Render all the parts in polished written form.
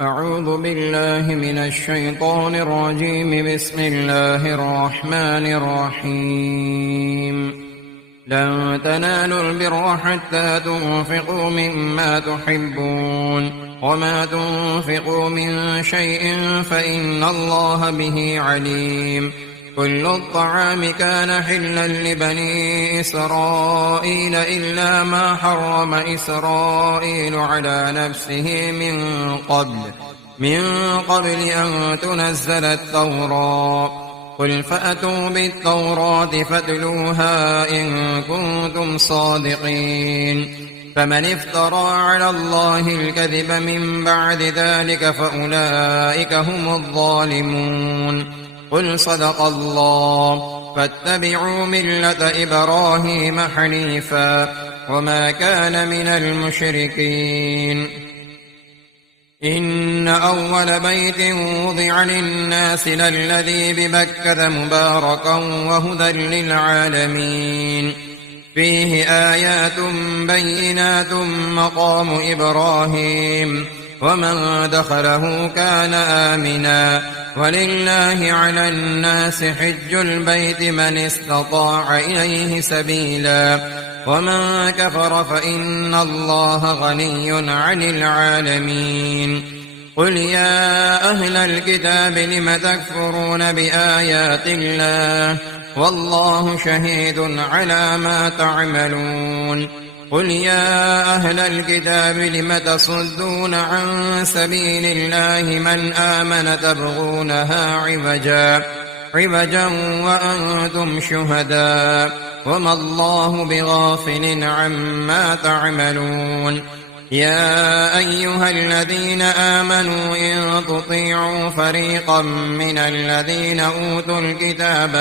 أعوذ بالله من الشيطان الرجيم. بسم الله الرحمن الرحيم. لن تنالوا البر حتى تنفقوا مما تحبون وما تنفقوا من شيء فإن الله به عليم. كل الطعام كان حلا لبني إسرائيل إلا ما حرم إسرائيل على نفسه من قبل أن تنزل التوراة. قل فأتوا بالتوراة فاتلوها إن كنتم صادقين. فمن افترى على الله الكذب من بعد ذلك فأولئك هم الظالمون. قل صدق الله. فاتبعوا ملة إبراهيم حنيفا وما كان من المشركين. إن أول بيت وضع للناس للذي ببكة مباركا وهدى للعالمين. فيه آيات بينات مقام إبراهيم ومن دخله كان آمنا. ولله على الناس حج البيت من استطاع إليه سبيلا ومن كفر فإن الله غني عن العالمين. قل يا أهل الكتاب لم تكفرون بآيات الله والله شهيد على ما تعملون. قل يا أهل الكتاب لم تصدون عن سبيل الله من آمن تبغونها عوجا وأنتم شهداء وما الله بغافل عما تعملون. يا أيها الذين آمنوا إن تطيعوا فريقا من الذين أوتوا الكتاب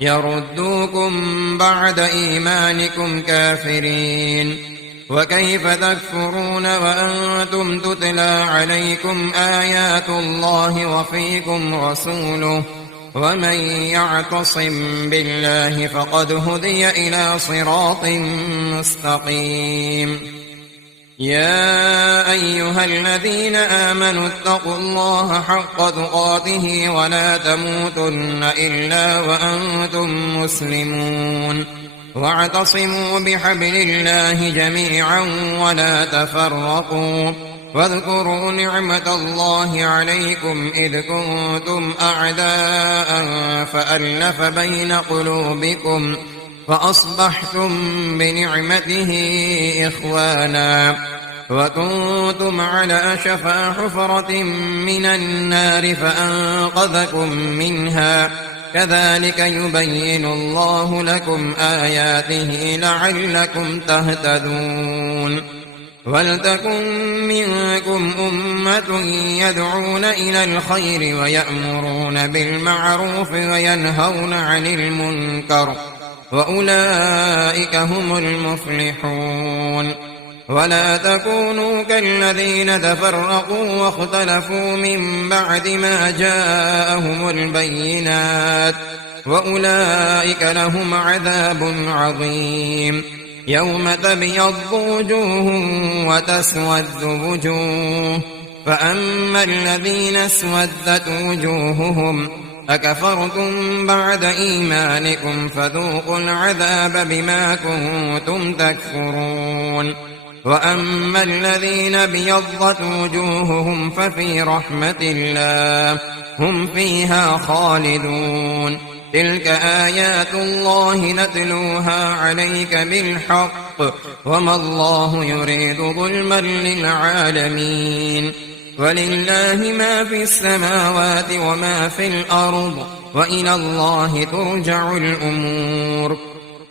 يردوكم بعد إيمانكم كافرين. وكيف تكفرون وأنتم تتلى عليكم آيات الله وفيكم رسوله ومن يعتصم بالله فقد هدي إلى صراط مستقيم. يا أيها الذين آمنوا اتقوا الله حق تقاته ولا تموتن إلا وأنتم مسلمون. واعتصموا بحبل الله جميعا ولا تفرقوا. واذكروا نعمة الله عليكم إذ كنتم أعداء فألف بين قلوبكم فأصبحتم بنعمته إخوانا وكنتم على شفا حفرة من النار فأنقذكم منها. كذلك يبين الله لكم آياته لعلكم تهتدون. ولتكن منكم أمة يدعون إلى الخير ويأمرون بالمعروف وينهون عن المنكر وأولئك هم المفلحون. ولا تكونوا كالذين تفرقوا واختلفوا من بعد ما جاءهم البينات وأولئك لهم عذاب عظيم. يوم تبيض وجوه وتسود وجوه. فأما الذين اسودت وجوههم أكفرتم بعد إيمانكم فذوقوا العذاب بما كنتم تكفرون. وأما الذين ابيضت وجوههم ففي رحمة الله هم فيها خالدون. تلك آيات الله نتلوها عليك بالحق وما الله يريد ظلما للعالمين. ولله ما في السماوات وما في الأرض وإلى الله ترجع الأمور.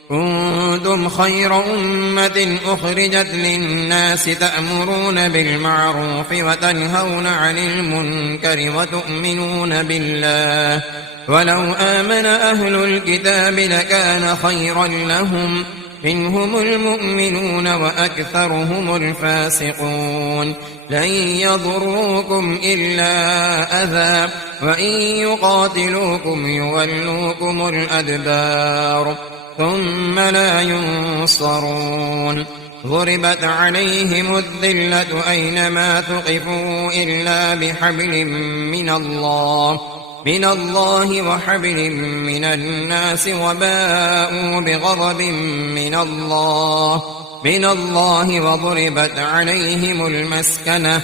كنتم خير أمة أخرجت للناس تأمرون بالمعروف وتنهون عن المنكر وتؤمنون بالله. ولو آمن أهل الكتاب لكان خيرا لهم منهم المؤمنون وأكثرهم الفاسقون. لن يضروكم إلا أذى وإن يقاتلوكم يولوكم الأدبار ثم لا ينصرون. ضربت عليهم الذلة أينما ثقفوا إلا بحبل من الله وحبل من الناس وباءوا بغضب من الله وضربت عليهم المسكنة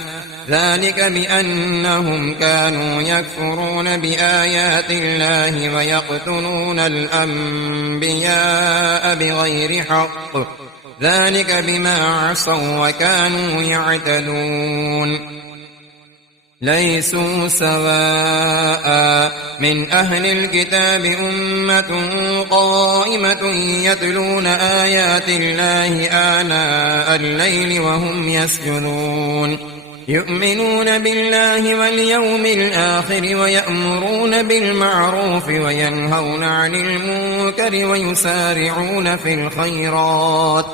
ذلك بأنهم كانوا يكفرون بآيات الله ويقتلون الأنبياء بغير حق ذلك بما عصوا وكانوا يعتدون ليسوا سواء من أهل الكتاب أمة قائمة يتلون آيات الله آناء الليل وهم يسجدون يؤمنون بالله واليوم الآخر ويأمرون بالمعروف وينهون عن المنكر ويسارعون في الخيرات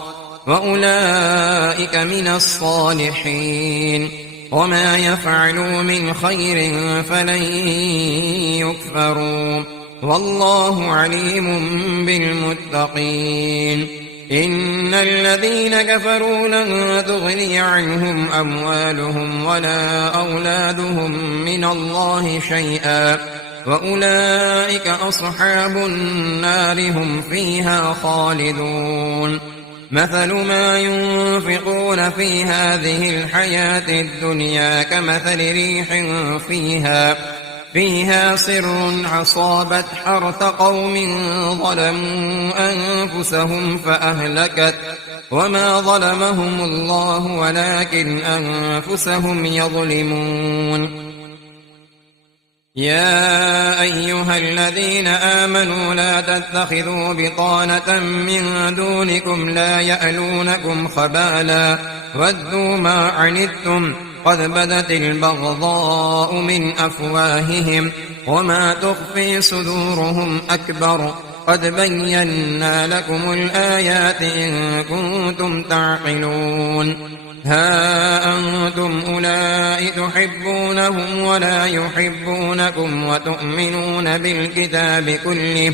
وأولئك من الصالحين وما يفعلوا من خير فلن يكفروا والله عليم بالمتقين إن الذين كفروا لن تغني عنهم أموالهم ولا أولادهم من الله شيئا وأولئك أصحاب النار هم فيها خالدون مثل ما ينفقون في هذه الحياة الدنيا كمثل ريح فيها صر أصابت حرث قوم ظلموا أنفسهم فأهلكت وما ظلمهم الله ولكن أنفسهم يظلمون يا أيها الذين آمنوا لا تتخذوا بطانة من دونكم لا يألونكم خبالا ودوا ما عنتم قد بدت البغضاء من أفواههم وما تخفي صدورهم أكبر قد بينا لكم الآيات إن كنتم تعقلون ها أنتم أولئك تحبونهم ولا يحبونكم وتؤمنون بالكتاب كله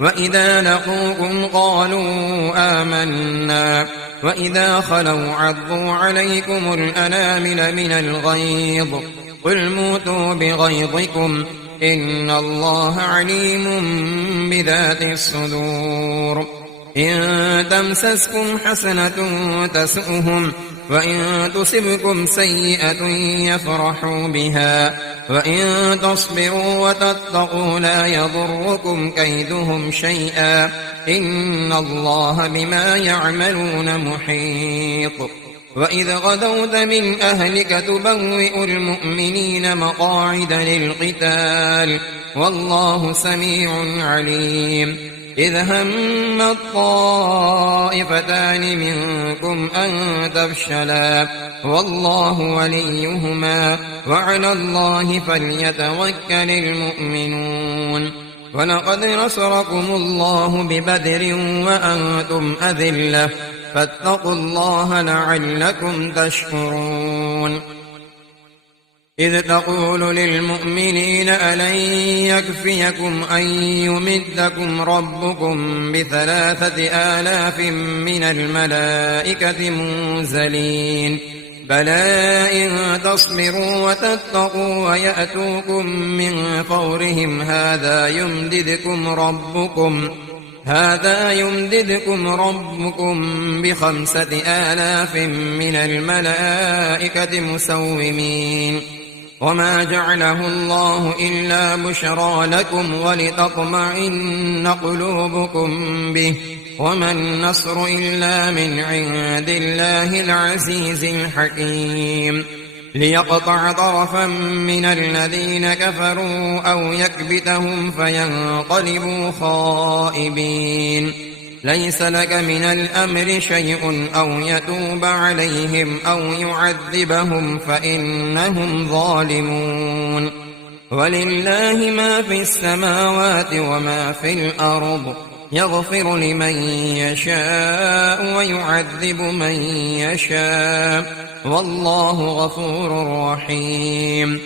وإذا لقوكم قالوا آمنا وإذا خلوا عضوا عليكم الأنامل من الغيظ قل موتوا بغيظكم إن الله عليم بذات الصدور إن تمسسكم حسنة تسؤهم وإن تصبكم سيئة يفرحوا بها وإن تصبروا وتتقوا لا يضركم كيدهم شيئا إن الله بما يعملون محيط وإذ غدوت من أهلك تبوئ المؤمنين مقاعد للقتال والله سميع عليم إذ هم الطائفتان منكم أن تفشلا والله وليهما وعلى الله فليتوكل المؤمنون ولقد نصركم الله ببدر وأنتم أذلة فاتقوا الله لعلكم تشكرون إذ تقول للمؤمنين ألن يكفيكم أن يمدكم ربكم ب3,000 من الملائكة منزلين بلى إن تصبروا وتتقوا ويأتوكم من فورهم هذا يمددكم ربكم ب5,000 من الملائكة مسومين وما جعله الله إلا بشرى لكم ولتطمئن قلوبكم به وما النصر إلا من عند الله العزيز الحكيم ليقطع طرفا من الذين كفروا أو يكبتهم فينقلبوا خائبين ليس لك من الأمر شيء أو يتوب عليهم أو يعذبهم فإنهم ظالمون ولله ما في السماوات وما في الأرض يغفر لمن يشاء ويعذب من يشاء والله غفور رحيم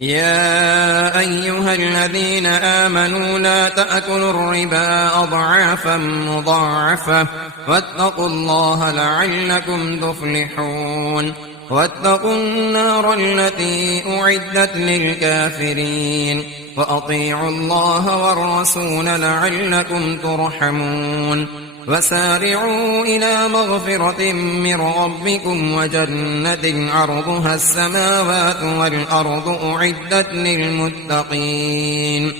يا أيها الذين آمنوا لا تأكلوا الربا أضعافا مضاعفة واتقوا الله لعلكم تفلحون واتقوا النار التي أعدت للكافرين وأطيعوا الله والرسول لعلكم ترحمون وسارعوا إلى مغفرة من ربكم وجنة عرضها السماوات والأرض أعدت للمتقين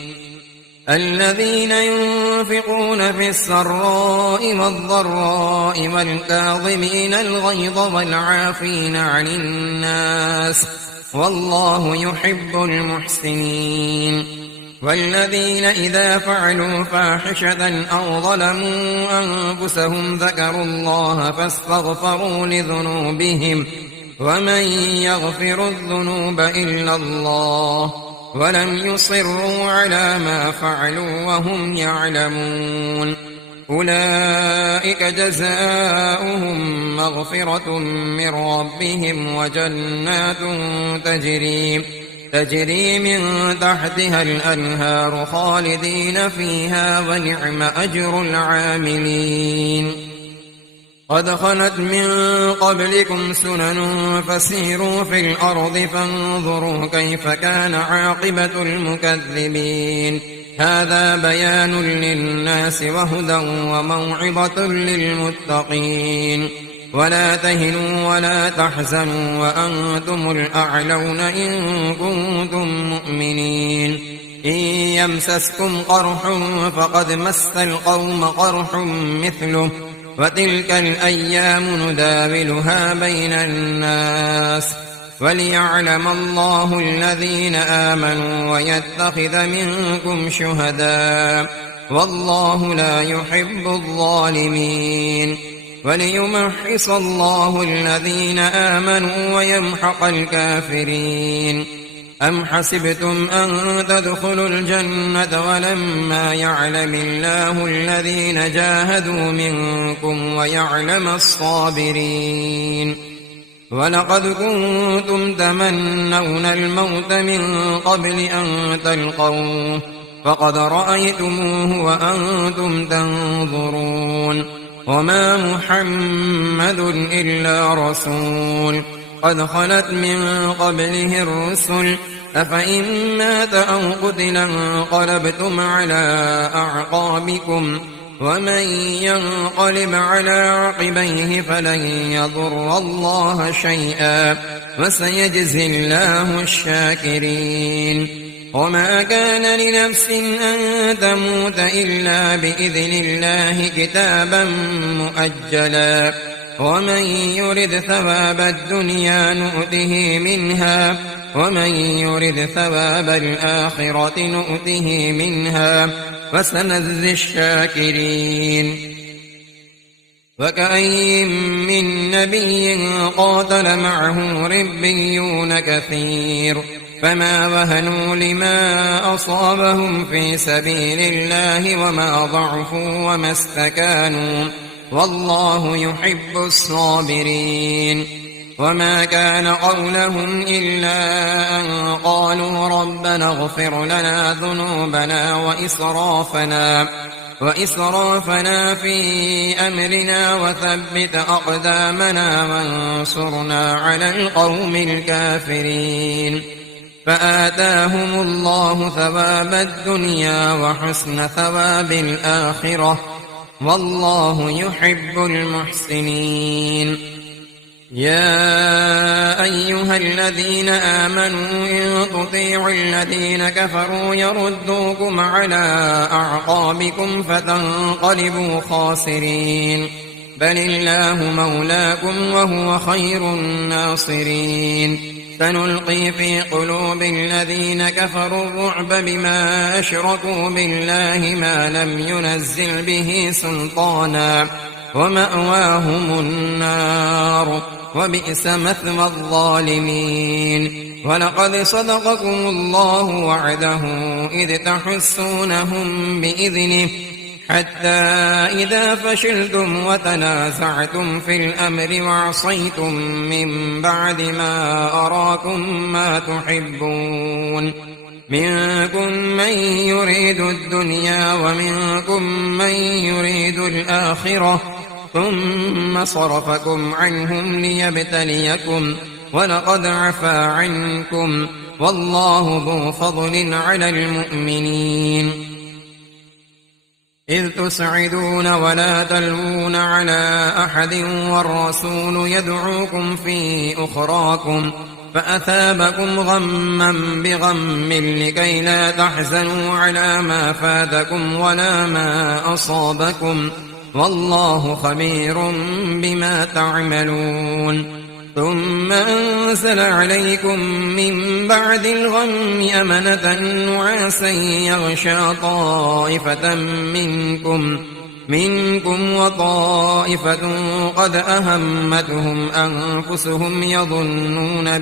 الذين ينفقون في السراء والضراء والكاظمين الغيظ والعافين عن الناس والله يحب المحسنين والذين إذا فعلوا فاحشة أو ظلموا أنفسهم ذكروا الله فاستغفروا لذنوبهم ومن يغفر الذنوب إلا الله ولم يصروا على ما فعلوا وهم يعلمون أولئك جزاؤهم مغفرة من ربهم وجنات تجري من تحتها الأنهار خالدين فيها ونعم أجر العاملين قد خلت من قبلكم سنن فسيروا في الأرض فانظروا كيف كان عاقبة المكذبين هذا بيان للناس وهدى وموعظة للمتقين ولا تهنوا ولا تحزنوا وأنتم الأعلون إن كنتم مؤمنين إن يمسسكم قرح فقد مس القوم قرح مثله وتلك الأيام نداولها بين الناس وليعلم الله الذين آمنوا ويتخذ منكم شهداء والله لا يحب الظالمين وليمحص الله الذين آمنوا ويمحق الكافرين أم حسبتم أن تدخلوا الجنة ولما يعلم الله الذين جاهدوا منكم ويعلم الصابرين ولقد كنتم تمنون الموت من قبل أن تلقوه فقد رأيتموه وأنتم تنظرون وما محمد إلا رسول قد خلت من قبله الرسل أفإن مات أو قتل انقلبتم على أعقابكم ومن ينقلب على عقبيه فلن يضر الله شيئا وسيجزي الله الشاكرين وما كان لنفس أن تموت إلا بإذن الله كتابا مؤجلا ومن يرد ثواب الدنيا نؤته منها ومن يرد ثواب الآخرة نؤته منها وسنجزي الشاكرين وكأين من نبي قاتل معه ربيون كثير فما وهنوا لما أصابهم في سبيل الله وما ضعفوا وما استكانوا والله يحب الصابرين وما كان قولهم إلا أن قالوا ربنا اغفر لنا ذنوبنا وإسرافنا في أمرنا وثبت أقدامنا وانصرنا على القوم الكافرين فآتاهم الله ثواب الدنيا وحسن ثواب الآخرة والله يحب المحسنين يا أيها الذين آمنوا إن تطيعوا الذين كفروا يردوكم على أعقابكم فتنقلبوا خاسرين بل الله مولاكم وهو خير الناصرين سنلقي في قلوب الذين كفروا الرعب بما أشركوا بالله ما لم ينزل به سلطانا ومأواهم النار وبئس مثوى الظالمين ولقد صدقكم الله وعده إذ تحسونهم بإذنه حتى إذا فشلتم وتنازعتم في الأمر وعصيتم من بعد ما أراكم ما تحبون منكم من يريد الدنيا ومنكم من يريد الآخرة ثم صرفكم عنهم ليبتليكم ولقد عفا عنكم والله ذو فضل على المؤمنين إذ تسعدون ولا تلوون على أحد والرسول يدعوكم في أخراكم فأثابكم غما بغم لكي لا تحزنوا على ما فاتكم ولا ما أصابكم والله خبير بما تعملون ثم أنزل عليكم من بعد الغم أمنة نعاسا يغشى طائفة منكم وطائفة قد أهمتهم أنفسهم يظنون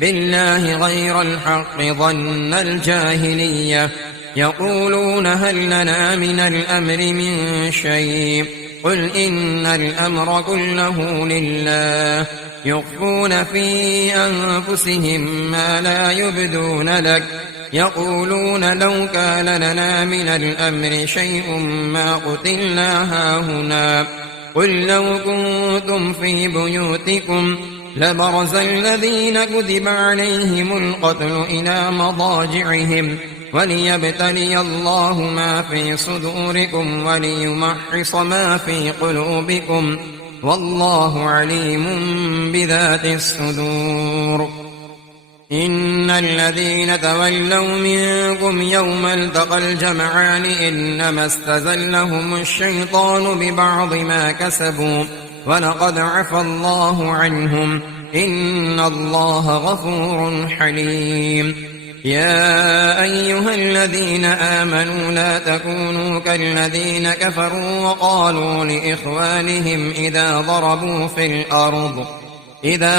بالله غير الحق ظن الجاهلية يقولون هل لنا من الأمر من شيء قل إن الأمر كله لله يخفون في أنفسهم ما لا يبدون لك يقولون لو كان لنا من الأمر شيء ما قتلنا هاهنا قل لو كنتم في بيوتكم لبرز الذين كتب عليهم القتل إلى مضاجعهم وليبتلي الله ما في صدوركم وليمحص ما في قلوبكم والله عليم بذات الصدور إن الذين تولوا منكم يوم التقى الجمعان إنما استزلهم الشيطان ببعض ما كسبوا ولقد عفى الله عنهم إن الله غفور حليم يا أيها الذين آمنوا لا تكونوا كالذين كفروا وقالوا لإخوانهم إذا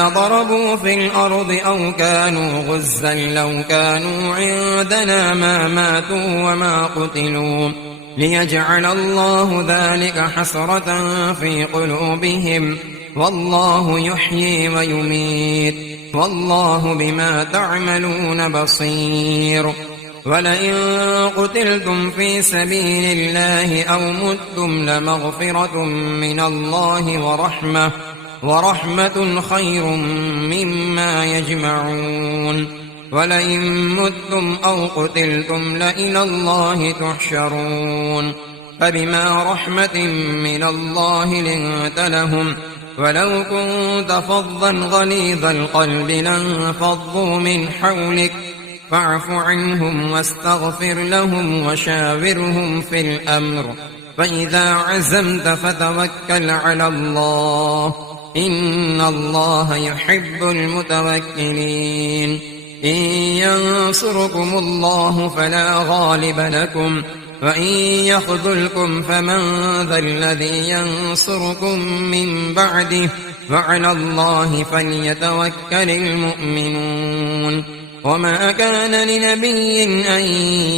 ضربوا في الأرض أو كانوا غزا لو كانوا عندنا ما ماتوا وما قتلوا ليجعل الله ذلك حسرة في قلوبهم والله يحيي ويميت والله بما تعملون بصير ولئن قتلتم في سبيل الله أو متم لمغفرة من الله ورحمة خير مما يجمعون ولئن متم أو قتلتم لإلى الله تحشرون فبما رحمة من الله لنت لهم ولو كنت فظا غليظ القلب لانفضوا من حولك فاعف عنهم واستغفر لهم وشاورهم في الأمر فإذا عزمت فتوكل على الله إن الله يحب المتوكلين إن ينصركم الله فلا غالب لكم وإن يخذلكم فمن ذا الذي ينصركم من بعده وعلى الله فليتوكل المؤمنون وما كان لنبي أن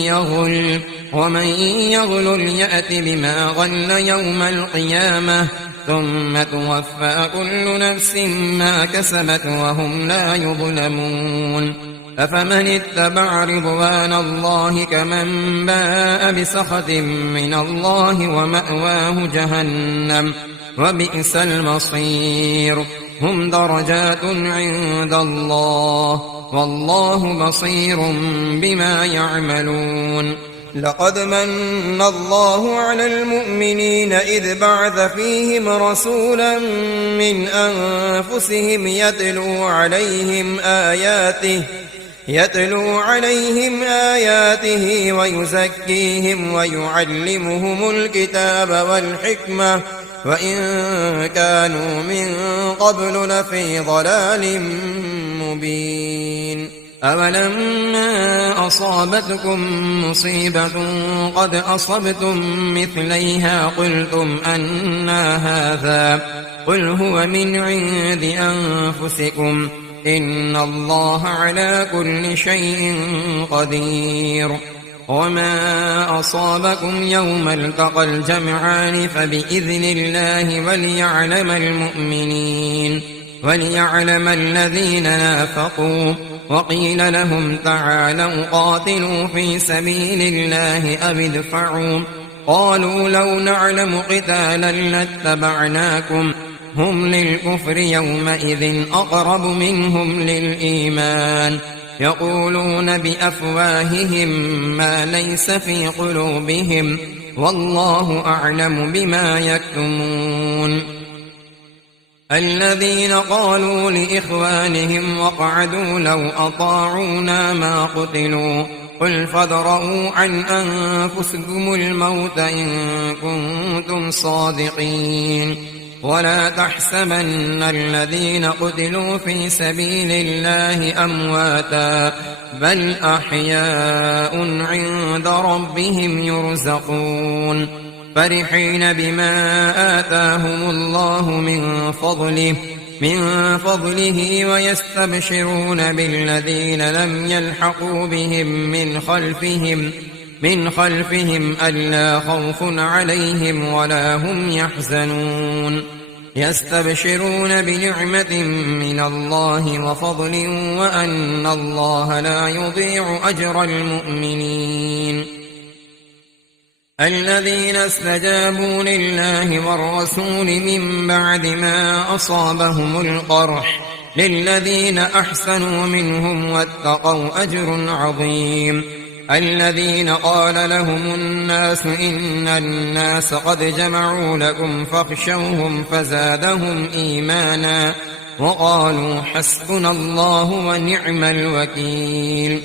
يغل ومن يغل يأت بما غل يوم القيامة ثم توفى كل نفس ما كسبت وهم لا يظلمون أفمن اتبع رضوان الله كمن باء بسخط من الله ومأواه جهنم وبئس المصير هم درجات عند الله والله بصير بما يعملون لقد من الله على المؤمنين إذ بعث فيهم رسولا من أنفسهم يتلو عليهم آياته ويزكيهم ويعلمهم الكتاب والحكمة وإن كانوا من قبل لفي ضلال مبين أولما أصابتكم مصيبة قد أصبتم مثليها قلتم أنى هذا قل هو من عند أنفسكم إن الله على كل شيء قدير وما أصابكم يوم التقى الجمعان فبإذن الله وليعلم الذين نافقوا. وقيل لهم تعالوا قاتلوا في سبيل الله أو ادفعوا. قالوا لو نعلم قتالا لاتبعناكم. هم للكفر يومئذ أقرب منهم للإيمان. يقولون بأفواههم ما ليس في قلوبهم والله أعلم بما يكتمون. الذين قالوا لإخوانهم وقعدوا لو أطاعونا ما قتلوا. قل فادرءوا عن أنفسكم الموت إن كنتم صادقين. ولا تحسبن الذين قتلوا في سبيل الله أمواتا بل أحياء عند ربهم يرزقون. فرحين بما آتاهم الله من فضله ويستبشرون بالذين لم يلحقوا بهم من خلفهم ألا خوف عليهم ولا هم يحزنون. يستبشرون بنعمة من الله وفضل وأن الله لا يضيع أجر المؤمنين. الذين استجابوا لله والرسول من بعد ما أصابهم القرح للذين أحسنوا منهم واتقوا أجر عظيم. الذين قال لهم الناس إن الناس قد جمعوا لكم فاخشوهم فزادهم إيمانا وقالوا حسبنا الله ونعم الوكيل.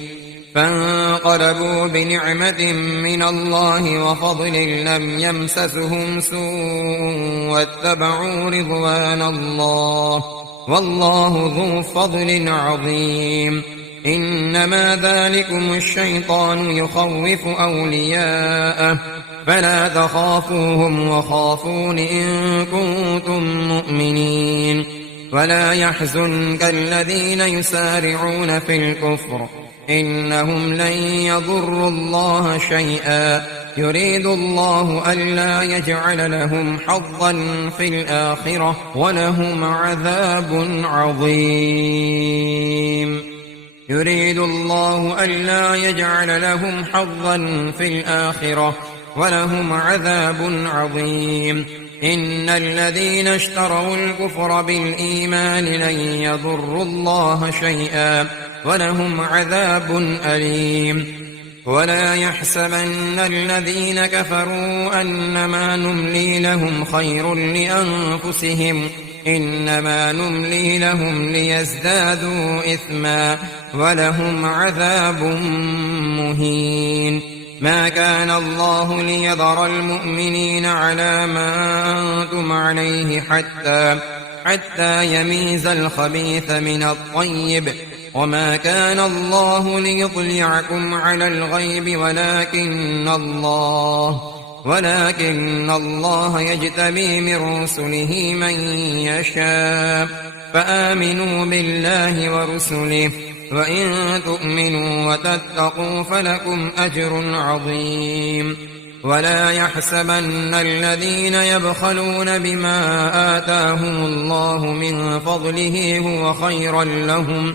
فانقلبوا بنعمة من الله وفضل لم يمسسهم سوء واتبعوا رضوان الله والله ذو فضل عظيم. إنما ذلكم الشيطان يخوف أولياءه فلا تخافوهم وخافون إن كنتم مؤمنين. ولا يحزنك الذين يسارعون في الكفر إنهم لن يضروا الله شيئا يريد الله ألا يجعل لهم حظا في الآخرة ولهم عذاب عظيم. يريد الله ألا يجعل لهم حظا في الآخرة ولهم عذاب عظيم. إن الذين اشتروا الكفر بالإيمان لن يضروا الله شيئا ولهم عذاب أليم. ولا يحسبن الذين كفروا أنما نملي لهم خير لأنفسهم إنما نملي لهم ليزدادوا إثما ولهم عذاب مهين. ما كان الله ليذر المؤمنين على ما أنتم عليه حتى يميز الخبيث من الطيب وما كان الله ليطلعكم على الغيب ولكن الله يجتبي من رسله من يشاء. فآمنوا بالله ورسله وإن تؤمنوا وتتقوا فلكم أجر عظيم. ولا يحسبن الذين يبخلون بما آتاهم الله من فضله هو خيرا لهم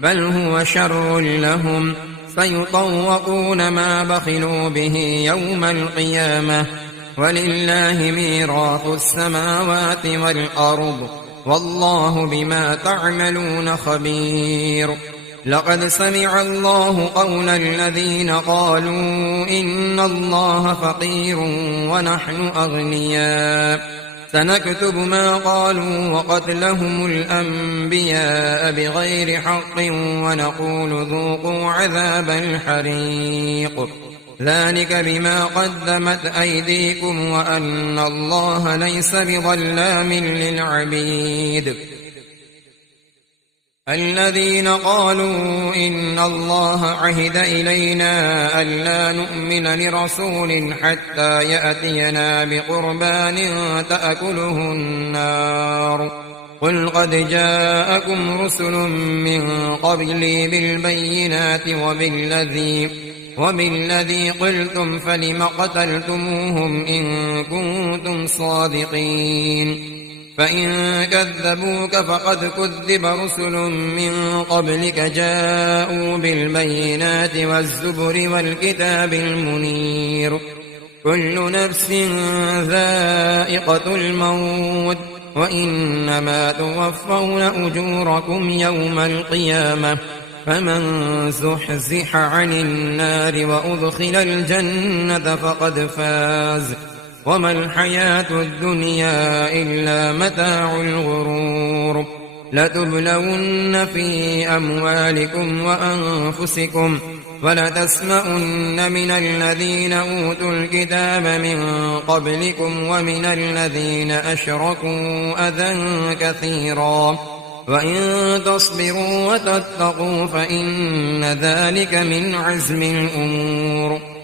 بل هو شر لهم سيطوقون ما بخلوا به يوم القيامة ولله ميراث السماوات والأرض والله بما تعملون خبير. لقد سمع الله قول الذين قالوا إن الله فقير ونحن أغنياء سنكتب ما قالوا وقتلهم الأنبياء بغير حق ونقول ذوقوا عذاب الحريق ذلك بما قدمت أيديكم وأن الله ليس بظلام للعبيد. الذين قالوا إن الله عهد إلينا ألا نؤمن لرسول حتى يأتينا بقربان تأكله النار قل قد جاءكم رسل من قبلي بالبينات وبالذي قلتم فلم قتلتموهم إن كنتم صادقين فإن كذبوك فقد كذب رسل من قبلك جاءوا بالبينات والزبر والكتاب المنير كل نفس ذائقة الموت وإنما توفون أجوركم يوم القيامة فمن زحزح عن النار وأدخل الجنة فقد فاز وما الحياة الدنيا إلا متاع الغرور لتبلون في أموالكم وأنفسكم ولتسمعن من الذين أوتوا الكتاب من قبلكم ومن الذين أشركوا أذى كثيرا وإن تصبروا وتتقوا فإن ذلك من عزم الأمور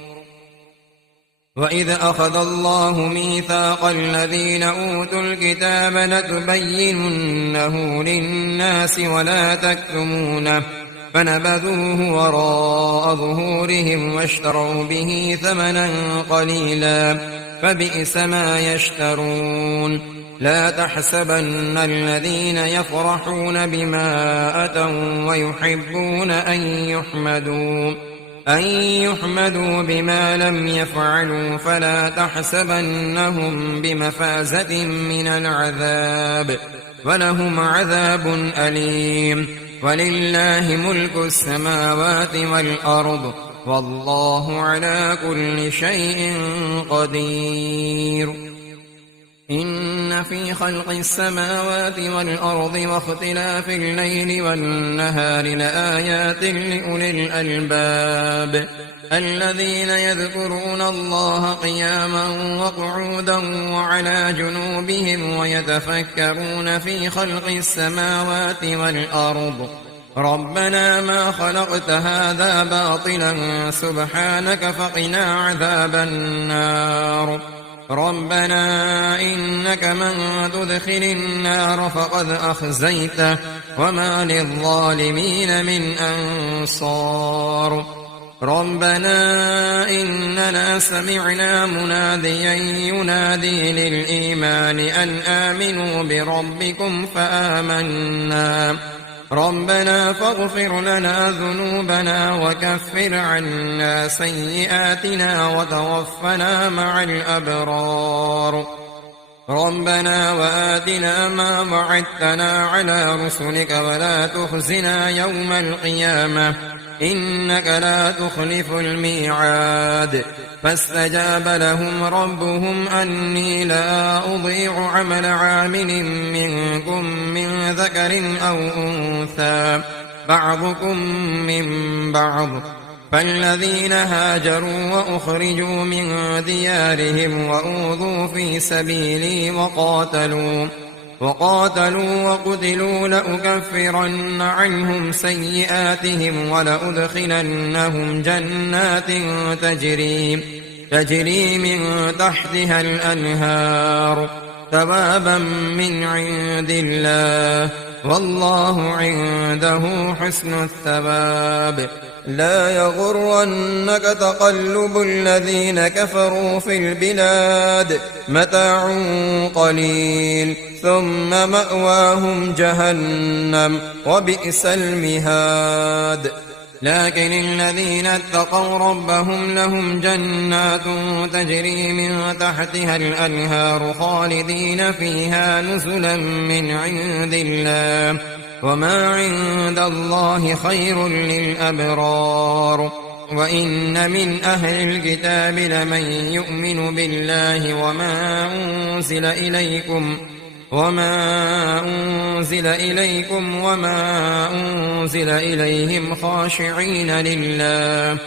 وإذ أخذ الله ميثاق الذين أوتوا الكتاب لتبيننه للناس ولا تكتمونه فنبذوه وراء ظهورهم واشتروا به ثمنا قليلا فبئس ما يشترون لا تحسبن الذين يفرحون بما أتوا ويحبون أن يحمدوا بما لم يفعلوا فلا تحسبنهم بمفازة من العذاب ولهم عذاب أليم ولله ملك السماوات والأرض والله على كل شيء قدير إن في خلق السماوات والأرض واختلاف الليل والنهار لآيات لأولي الألباب الذين يذكرون الله قياما وقعودا وعلى جنوبهم ويتفكرون في خلق السماوات والأرض ربنا ما خلقت هذا باطلا سبحانك فقنا عذاب النار ربنا إنك من تدخل النار فقد أخزيته وما للظالمين من أنصار ربنا إننا سمعنا مناديا ينادي للإيمان أن آمنوا بربكم فآمنا ربنا فاغفر لنا ذنوبنا وكفر عنا سيئاتنا وتوفنا مع الأبرار ربنا وآتنا ما وعدتنا على رسلك ولا تخزنا يوم القيامة إنك لا تخلف الميعاد فاستجاب لهم ربهم أني لا أضيع عمل عامل منكم من ذكر أو أنثى بعضكم من بعض فالذين هاجروا وأخرجوا من ديارهم وأوذوا في سبيلي وقاتلوا وقتلوا لأكفرن عنهم سيئاتهم ولأدخلنهم جنات تجري من تحتها الأنهار ثوابا من عند الله والله عنده حسن الثواب لا يغرنك تقلب الذين كفروا في البلاد متاع قليل ثم مأواهم جهنم وبئس المهاد لكن الذين اتقوا ربهم لهم جنات تجري من تحتها الأنهار خالدين فيها نزلا من عند الله وما عند الله خير للأبرار وإن من أهل الكتاب لمن يؤمن بالله وما أنزل إليكم وما أنزل إليهم خاشعين لله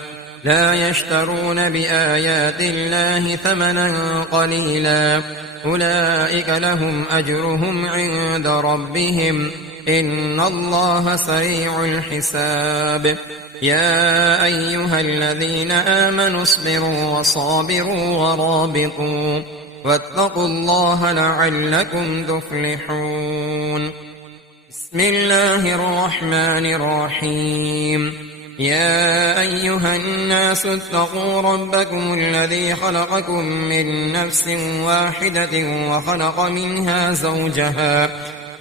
لا يشترون بآيات الله ثمنا قليلا أولئك لهم أجرهم عند ربهم إن الله سريع الحساب يا أيها الذين آمنوا اصبروا وصابروا ورابطوا واتقوا الله لعلكم تفلحون بسم الله الرحمن الرحيم يا أيها الناس اتقوا ربكم الذي خلقكم من نفس واحدة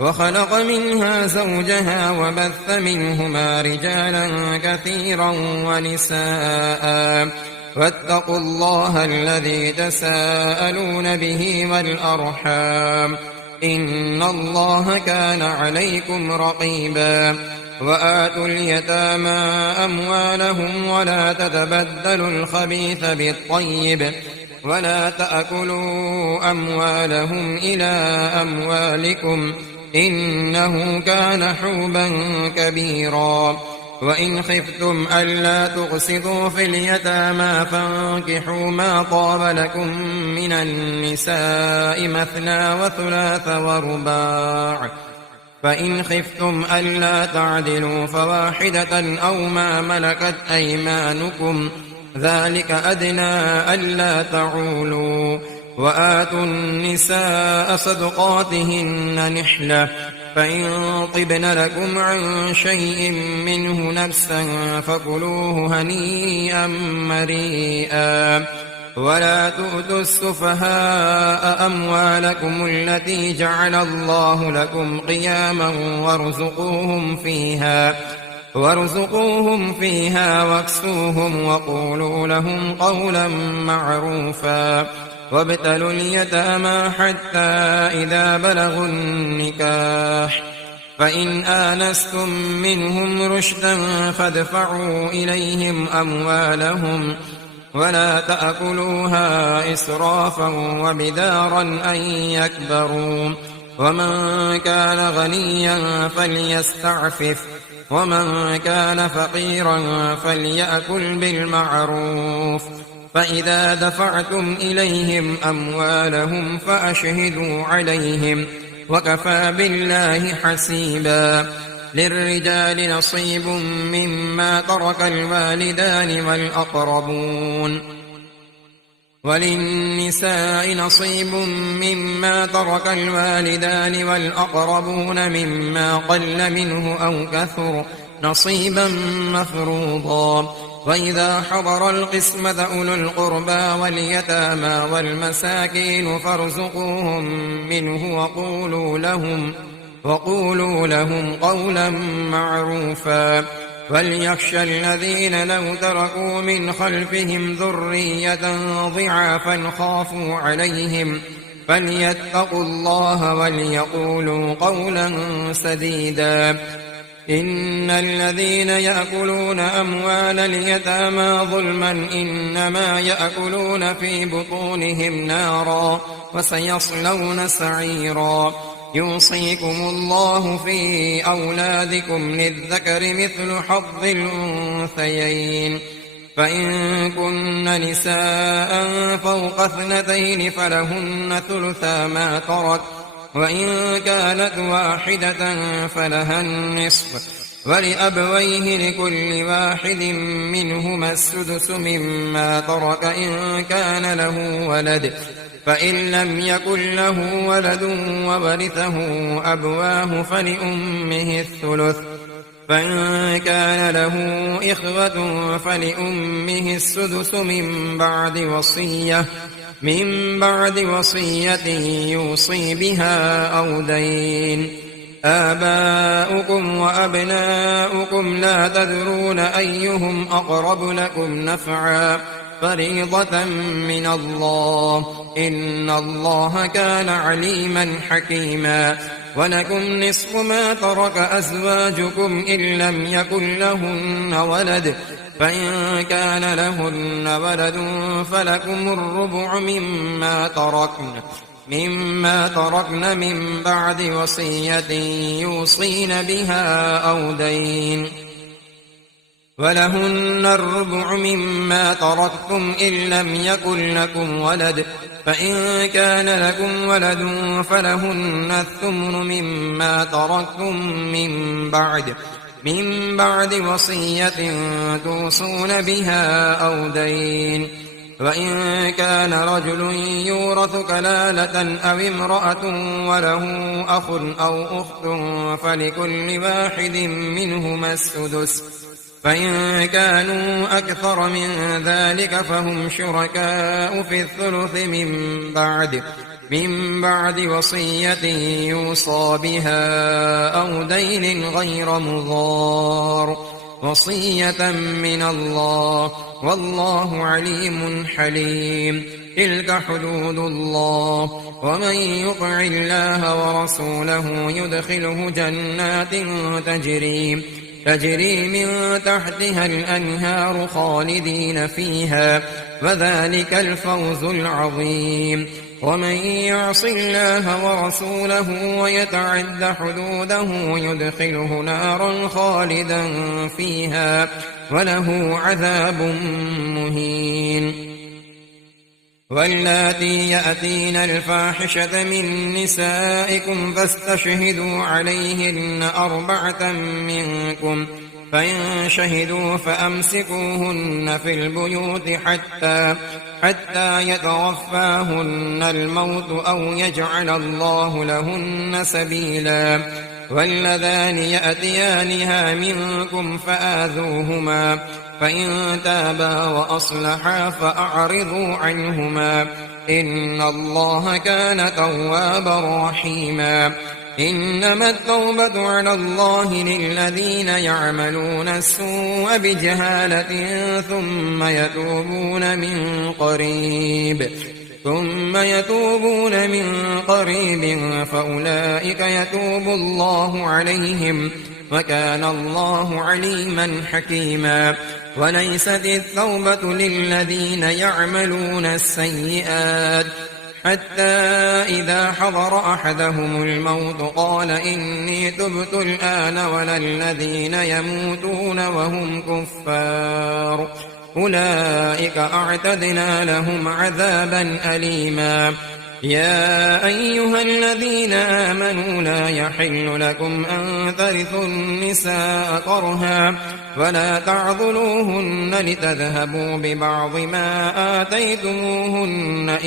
وخلق منها زوجها وبث منهما رجالا كثيرا ونساء واتقوا الله الذي تساءلون به والأرحام إن الله كان عليكم رقيبا وآتوا اليتامى أموالهم ولا تتبدلوا الخبيث بالطيب ولا تأكلوا أموالهم إلى أموالكم إنه كان حوبا كبيرا وإن خفتم ألا تقسطوا في اليتامى فانكحوا ما طاب لكم من النساء مثنى وثلاث ورباع فإن خفتم ألا تعدلوا فواحدة أو ما ملكت أيمانكم ذلك أدنى ألا تعولوا وآتوا النساء صدقاتهن نحلة فإن طبن لكم عن شيء منه نفسا فكلوه هنيئا مريئا ولا تؤتوا السفهاء أموالكم التي جعل الله لكم قياما وارزقوهم فيها واكسوهم وقولوا لهم قولا معروفا وابتلوا اليتامى حتى إذا بلغوا النكاح فإن آنستم منهم رشدا فادفعوا إليهم أموالهم ولا تأكلوها إسرافا وبدارا أن يكبروا ومن كان غنيا فليستعفف ومن كان فقيرا فليأكل بالمعروف فإذا دفعتم إليهم أموالهم فأشهدوا عليهم وكفى بالله حسيبا للرجال نصيب مما ترك الوالدان والأقربون وللنساء نصيب مما ترك الوالدان والأقربون مما قل منه أو كثر نصيبا مفروضا وإذا حضر القسمة أولو القربى واليتامى والمساكين فارزقوهم منه وقولوا لهم قولا معروفا وليخشى الذين لو تركوا من خلفهم ذرية ضعافا خافوا عليهم فليتقوا الله وليقولوا قولا سديدا إن الذين يأكلون أموال اليتامى ظلما إنما يأكلون في بطونهم نارا وسيصلون سعيرا يوصيكم الله في أولادكم للذكر مثل حظ الأنثيين فإن كن نساء فوق 2 فلهن ثلثا ما ترك وإن كانت واحدة فلها النصف ولأبويه لكل واحد منهما السدس مما ترك إن كان له ولد فإن لم يكن له ولد وورثه أبواه فلأمه الثلث فإن كان له إخوة فلأمه السدس من بعد وصية يوصي بها أو دين آباؤكم وأبناؤكم لا تدرون أيهم أقرب لكم نفعا فريضة من الله إن الله كان عليما حكيما ولكم نصف ما ترك أزواجكم إن لم يكن لهن ولد فإن كان لهن ولد فلكم الربع مما تركن من بعد وصية يوصين بها أو دين ولهن الربع مما تركتم إن لم يكن لكم ولد فإن كان لكم ولد فلهن الثمن مما تركتم من بعد وصية توصون بها أو دين وإن كان رجل يورث كلالة أو امرأة وله أخ أو أخت فلكل واحد منهما السدس فإن كانوا أكثر من ذلك فهم شركاء في الثلث من بعد وصية يوصى بها أو دين غير مضار، وصية من الله، والله عليم حليم. تلك حدود الله، ومن يطع الله ورسوله يدخله جنات تجري من تحتها الأنهار خالدين فيها، وذلك الفوز العظيم. ومن يعص الله ورسوله ويتعد حدوده يدخله نارا خالدا فيها وله عذاب مهين. واللاتي يأتين الفاحشة من نسائكم فاستشهدوا عليهن 4 منكم، فإن شهدوا فأمسكوهن في البيوت حتى يتوفاهن الموت أو يجعل الله لهن سبيلا. واللذان يأتيانها منكم فآذوهما، فإن تابا وأصلحا فأعرضوا عنهما، إن الله كان توابا رحيما. إنما التوبة على الله للذين يعملون السوء بجهالة ثم يتوبون من قريب فأولئك يتوب الله عليهم، وكان الله عليما حكيما. وليست التوبة للذين يعملون السيئات حتى إذا حضر أحدهم الموت قال إني تبت الآن، ولا الذين يموتون وهم كفار أولئك أعتدنا لهم عذابا أليما. يا أيها الذين آمنوا لا يحل لكم أن ترثوا النساء كرها ولا تعضلوهن لتذهبوا ببعض ما آتيتموهن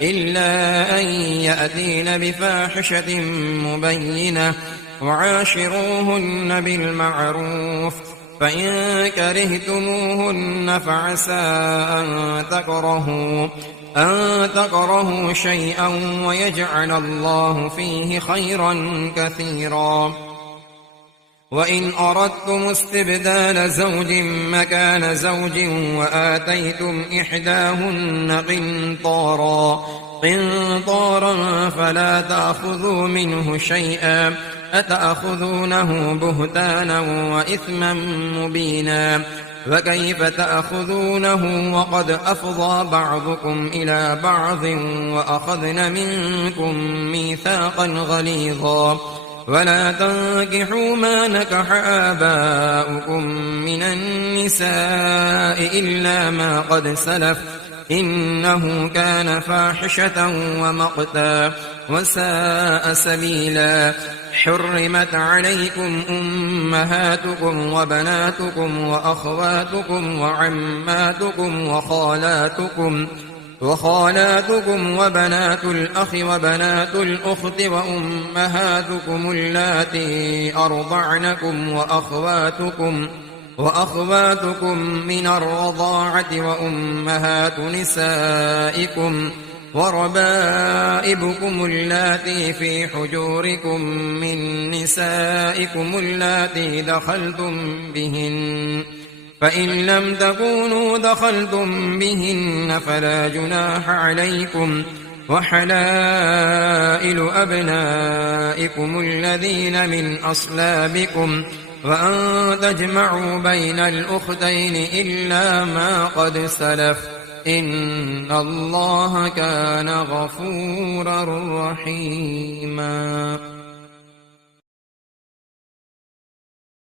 إلا أن يأتين بفاحشة مبينة، وعاشروهن بالمعروف. فإن كرهتموهن فعسى أن تكرهوا شيئا ويجعل الله فيه خيرا كثيرا. وإن أردتم استبدال زوج مكان زوج وآتيتم إحداهن قنطارا فلا تأخذوا منه شيئا، أتأخذونه بهتانا وإثما مبينا. وكيف تأخذونه وقد أفضى بعضكم إلى بعض وأخذن منكم ميثاقا غليظا. ولا تنكحوا ما نكح آباؤكم من النساء إلا ما قد سلف، إنه كان فاحشة ومقتا وساء سبيلا. حرمت عليكم أمهاتكم وبناتكم وأخواتكم وعماتكم وخالاتكم وبنات الأخ وبنات الأخت وأمهاتكم اللاتي أرضعنكم وأخواتكم من الرضاعة وأمهات نسائكم وربائبكم اللاتي في حجوركم من نسائكم اللاتي دخلتم بهن، فإن لم تكونوا دخلتم بهن فلا جناح عليكم. وحلائل أبنائكم الذين من أصلابكم، وأن تجمعوا بين الأختين إلا ما قد سلف، إن الله كان غفورا رحيما.